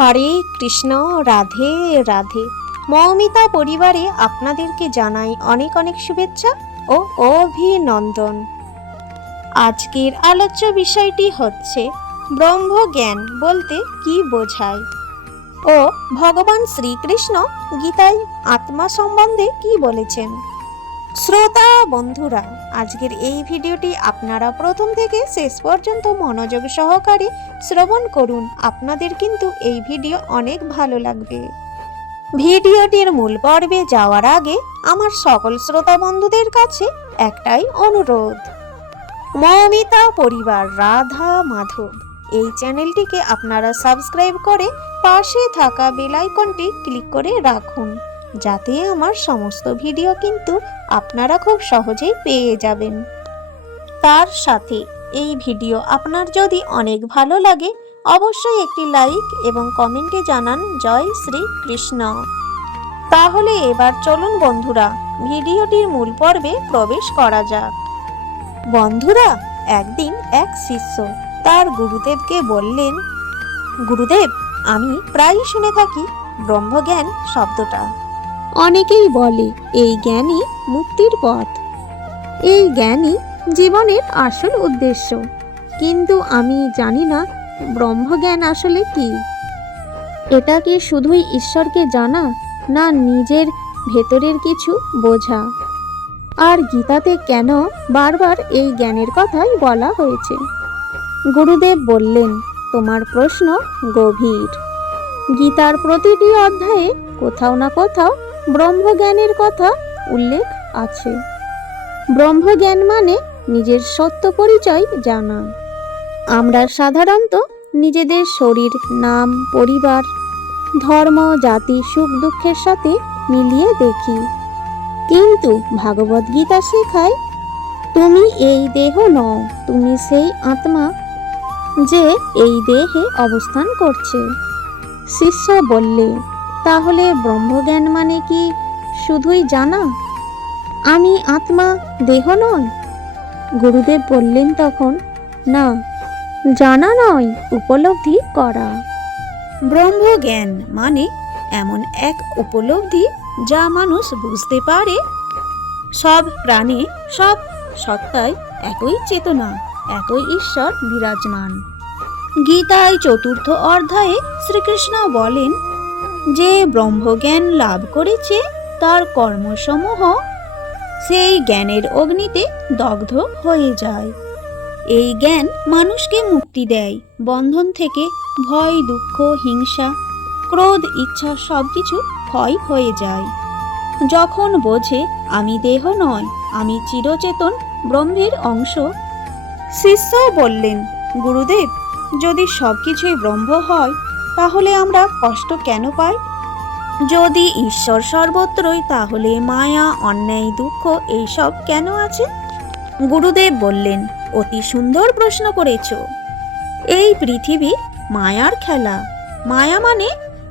হরে কৃষ্ণ, রাধে রাধে। মৌমিতা পরিবারে আপনাদেরকে জানাই অনেক অনেক শুভেচ্ছা ও অভিনন্দন। আজকের আলোচ্য বিষয়টি হচ্ছে ব্রহ্মজ্ঞান বলতে কি বোঝায়? ও, ভগবান শ্রীকৃষ্ণ গীতায় আত্মা সম্বন্ধে কি বলেছেন? শ্রোতা বন্ধুরা আজকের এই ভিডিওটি আপনারা প্রথম থেকে শেষ পর্যন্ত মনোযোগ সহকারে শ্রবণ করুন। আপনাদের কিন্তু এই ভিডিও অনেক ভালো লাগবে। ভিডিওটির মূল পর্বে যাওয়ার আগে আমার সকল শ্রোতা বন্ধুদের কাছে একটাই অনুরোধ। মৌমিতা, পরিবার রাধা, মাধব, এই চ্যানেলটিকে আপনারা সাবস্ক্রাইব করে পাশে থাকা বেল আইকনটি ক্লিক করে রাখুন। যাতে আমার সমস্ত ভিডিও কিন্তু আপনারা খুব সহজেই পেয়ে যাবেন। তার সাথে এই ভিডিও আপনার যদি অনেক ভালো লাগে, অবশ্যই একটি লাইক এবং কমেন্টে জানান, জয় শ্রী কৃষ্ণ। তাহলে এবার চলুন বন্ধুরা, ভিডিওটির মূল পর্বে প্রবেশ করা যাক। বন্ধুরা, একদিন এক শিষ্য তার গুরুদেবকে বললেন, গুরুদেব, আমি প্রায়ই শুনে থাকি ব্রহ্মজ্ঞান শব্দটা। অনেকেই বলে, এই জ্ঞানই মুক্তির পথ। এই জ্ঞানই জীবনের আসল উদ্দেশ্য। কিন্তু আমি জানি না ব্রহ্মজ্ঞান আসলে কি। এটা কি শুধুই ঈশ্বরকে জানা, না নিজের ভেতরের কিছু বোঝা? আর গীতাতে কেন বারবার এই জ্ঞানের কথাই বলা হয়েছে? গুরুদেব বললেন, তোমার প্রশ্ন গভীর। গীতার প্রতিটি অধ্যায়ে কোথাও না কোথাও ব্রহ্মজ্ঞানের কথা উল্লেখ আছে। ব্রহ্মজ্ঞান মানে নিজের সত্য পরিচয় জানা। আমরা সাধারণত নিজেদের শরীর, নাম, পরিবার, ধর্ম, জাতি, সুখ, দুঃখের সাথে মিলিয়ে দেখি। কিন্তু ভাগবত গীতা শেখায়, তুমি এই দেহ নও, তুমি সেই আত্মা যে এই দেহে অবস্থান করছে। শিষ্য বললে তাহলে ব্রহ্মজ্ঞান মানে কি? শুধুই জানা? আমি আত্মা, দেহ নয়? গুরুদেব বললেন তখন, না, জানা নয়, উপলব্ধি করা। ব্রহ্মজ্ঞান মানে এমন এক উপলব্ধি যা মানুষ বুঝতে পারে। সব প্রাণী, সব সত্তায় একই চেতনা, একই ঈশ্বর বিরাজমান। গীতায় চতুর্থ অধ্যায়ে শ্রীকৃষ্ণ বলেন যে ব্রহ্মজ্ঞান লাভ করেছে, তার কর্মসমূহ সেই জ্ঞানের অগ্নিতে দগ্ধ হয়ে যায়। এই জ্ঞান মানুষকে মুক্তি দেয়, বন্ধন থেকে ভয়, দুঃখ, হিংসা, ক্রোধ, ইচ্ছা সব কিছু ক্ষয় হয়ে যায়। যখন বোঝে, আমি দেহ নয়, আমি চিরচেতন ব্রহ্মের অংশ। শিষ্য বললেন, গুরুদেব, যদি সব কিছুই ব্রহ্ম হয় তাহলে আমরা কষ্ট কেন পাই? যদি ঈশ্বর সর্বত্রই, তাহলে মায়া, অন্যায়, দুঃখ এইসব কেন আছে? গুরুদেব বললেন, অতি সুন্দর প্রশ্ন করেছ। এই পৃথিবী মায়ার খেলা। মায়া মানে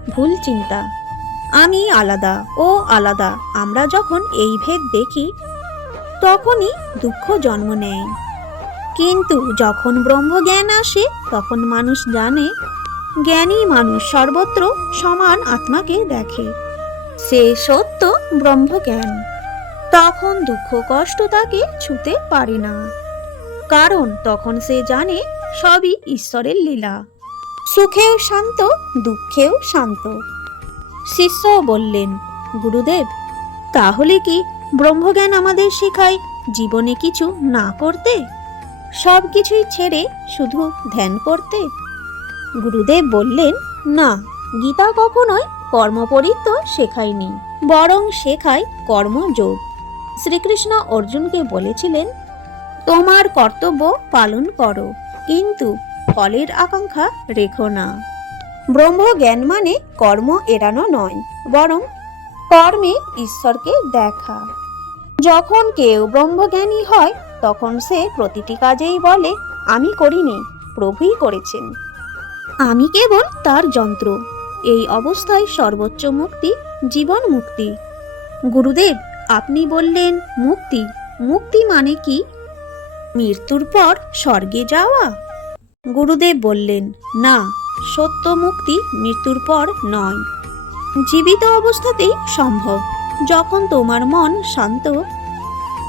ভুল চিন্তা। আমি আলাদা ও আলাদা। আমরা যখন এই ভেদ দেখি, তখনই দুঃখ জন্ম নেয়। কিন্তু যখন ব্রহ্মজ্ঞান আসে, তখন মানুষ জানে জ্ঞানী মানুষ সর্বত্র সমান আত্মাকে দেখে। সে সত্য ব্রহ্মজ্ঞান। তখন দুঃখ কষ্ট তাকে ছুতে পারে না। কারণ তখন সে জানে সবই ঈশ্বরের লীলা। সুখেও শান্ত, দুঃখেও শান্ত। শিষ্য বললেন, গুরুদেব, তাহলে কি ব্রহ্মজ্ঞান আমাদের শেখায় জীবনে কিছু না করতে? সব কিছুই ছেড়ে শুধু ধ্যান করতে? গুরুদেব বললেন, না, গীতা কখনোই কর্মপরিত্য শেখায়নি, বরং শেখায় কর্মযোগ। শ্রীকৃষ্ণ অর্জুনকে বলেছিলেন, তোমার কর্তব্য পালন করো, কিন্তু ফলের আকাঙ্ক্ষা রেখো না। ব্রহ্মজ্ঞান মানে কর্ম এড়ানো নয়, বরং কর্মে ঈশ্বরকে দেখা। যখন কেউ ব্রহ্মজ্ঞানী হয়, তখন সে প্রতিটি কাজেই বলে, আমি করিনি, প্রভুই করেছেন। আমি কেবল তার যন্ত্র। এই অবস্থায় সর্বোচ্চ মুক্তি, জীবন মুক্তি। গুরুদেব, আপনি বললেন, মুক্তি। মুক্তি মানে কি? মৃত্যুর পর স্বর্গে যাওয়া? গুরুদেব বললেন, না, সত্য মুক্তি মৃত্যুর পর নয়। জীবিত অবস্থাতেই সম্ভব, যখন তোমার মন শান্ত।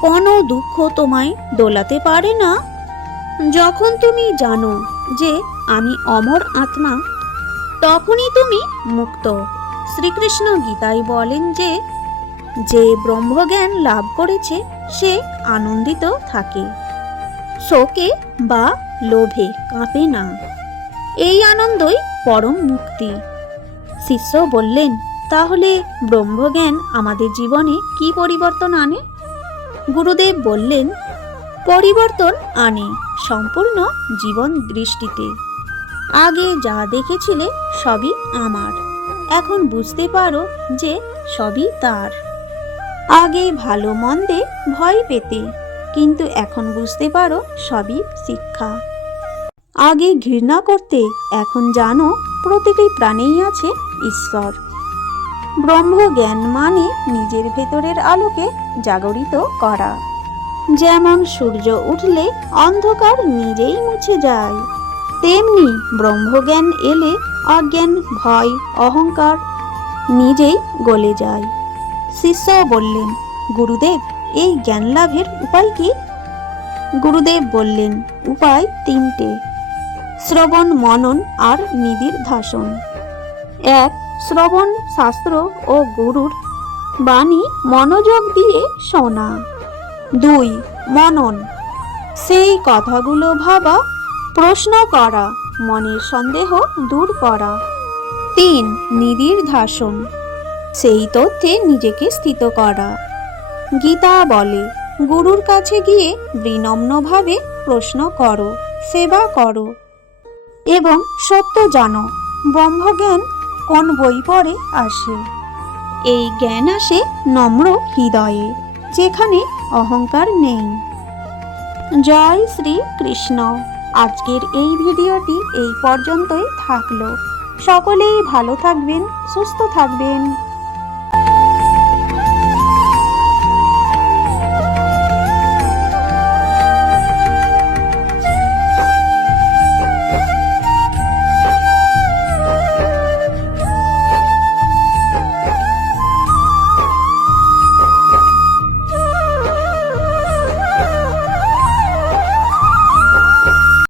কোনো দুঃখ তোমায় দোলাতে পারে না। যখন তুমি জানো যে আমি অমর আত্মা, তখনই তুমি মুক্ত। শ্রীকৃষ্ণ গীতায় বলেন যে যে ব্রহ্মজ্ঞান লাভ করেছে, সে আনন্দিত থাকে। শোকে বা লোভে কাঁপে না। এই আনন্দই পরম মুক্তি। শিষ্য বললেন, তাহলে ব্রহ্মজ্ঞান আমাদের জীবনে কি পরিবর্তন আনে? গুরুদেব বললেন, পরিবর্তন আনে সম্পূর্ণ জীবন দৃষ্টিতে। আগে যা দেখেছিলে সবই আমার। এখন বুঝতে পারো যে সবই তার। আগে ভালো মন্দে ভয় পেতে, কিন্তু এখন বুঝতে পারো সবই শিক্ষা। আগে ঘৃণা করতে, এখন জানো প্রতিটি প্রাণেই আছে ঈশ্বর। ব্রহ্মজ্ঞান মানে নিজের ভেতরের আলোকে জাগরিত করা। যেমন সূর্য উঠলে অন্ধকার নিজেই মুছে যায় তেমনি ব্রহ্মজ্ঞান এলে অজ্ঞান, ভয়, অহংকার নিজেই গলে যায়। শিষ্য বললেন, গুরুদেব, এই জ্ঞান লাভের উপায় কি? গুরুদেব বললেন, উপায় তিনটে, শ্রবণ, মনন আর নিধির ধাসন। এক, শ্রবণ শাস্ত্র ও গুরুর বাণী মনোযোগ দিয়ে শোনা। দুই, মনন, সেই কথাগুলো ভাবা প্রশ্ন করা, মনের সন্দেহ দূর করা। তিন নিধির ধাসন সেই তথ্যে নিজেকে স্থিত করা। গীতা বলে, গুরুর কাছে গিয়ে বিনম্নভাবে প্রশ্ন করো, সেবা করো। এবং সত্য জানো, ব্রহ্মজ্ঞান কোন বই পড়ে আসে। এই জ্ঞান আসে নম্র হৃদয়ে, যেখানে অহংকার নেই। জয় শ্রী কৃষ্ণ আজকের এই ভিডিওটি এই পর্যন্তই থাকল। সকলেই ভালো থাকবেন সুস্থ থাকবেন।